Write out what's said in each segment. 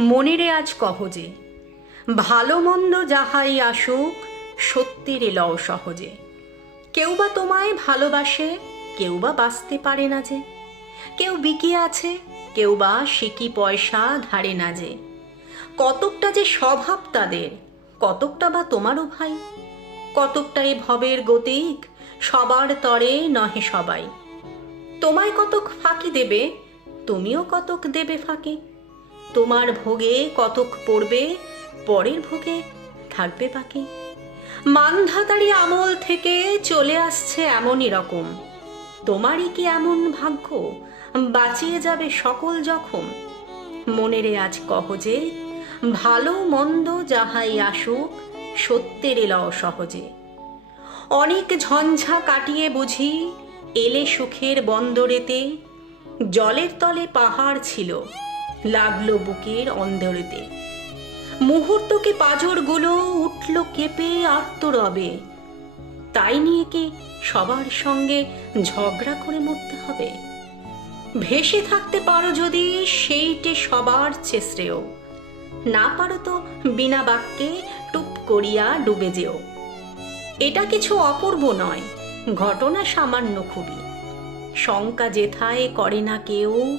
মনেরে আজ কহ যে, ভালো মন্দ যাহাই আসুক, সত্যের লও সহজে। কেউ বা তোমায় ভালোবাসে, কেউ বা বাঁচতে পারে না যে। কেউ বিকি আছে, কেউ বা সিকি পয়সা ধারে না যে। কতকটা যে স্বভাব তাদের, কতকটা বা তোমারও ভাই। কতকটা এ ভবের গতিক, সবার তরে নহে সবাই। তোমায় কতক ফাঁকি দেবে, তুমিও কতক দেবে ফাঁকি। তোমার ভোগে কতক পড়বে? পরের ভোগে থাকবে বাকি। মানধাতারি আমল থেকে চলে আসছে এমনই রকম। তোমারই কি এমন ভাগ্য? বাঁচিয়ে যাবে সকল জখম। মনেরে আজ কহ যে, ভালো মন্দ যাহাই আসুক, সত্যের এলাও সহজে। অনেক ঝঞ্ঝা কাটিয়ে বুঝি, এলে সুখের বন্দরেতে, জলের তলে পাহাড় ছিল। লাগল বুকের অন্দরেতে মুহূর্তকে পাজরগুলো উঠল কেঁপে আর্তরবে। তাই নিয়ে কি সবার সঙ্গে ঝগড়া করে মরতে হবে? ভেসে থাকতে পারো যদি সেইটে সবার চেয়ে শ্রেয়। না পারো তো বিনা বাক্যে টুপ করিয়া ডুবে যেও। এটা কিছু অপূর্ব নয়, ঘটনা সামান্য খুবই। শঙ্কা যেথায় করে না কেউ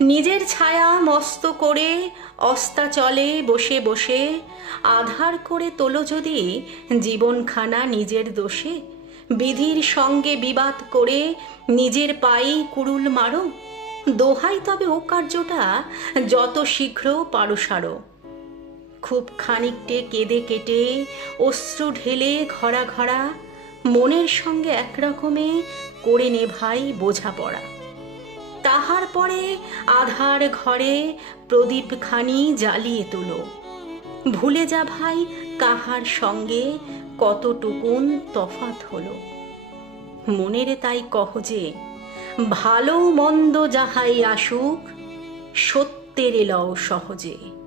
নিজের ছায়া মস্ত করে অস্তা চলে বসে বসে, আধার করে তোলো যদি জীবনখানা নিজের দোষে, বিধির সঙ্গে বিবাদ করে নিজের পায়ে কুড়ুল মারো। দোহাই তবে ও কার্যটা যত শীঘ্র পারো সারো। খুব খানিকটে কেঁদে কেটে অশ্রু ঢেলে ঘরা ঘরা মনের সঙ্গে একরকমে করে নে ভাই বোঝাপড়া। তাহার পরে আধার ঘরে প্রদীপখানি জ্বালিয়ে তোলো। ভুলে যা ভাই কাহার সঙ্গে কতটুকুন তফাত হলো। মনের তাই কহ যে, ভালো মন্দ যাহাই আসুক, সত্যের লও সহজে।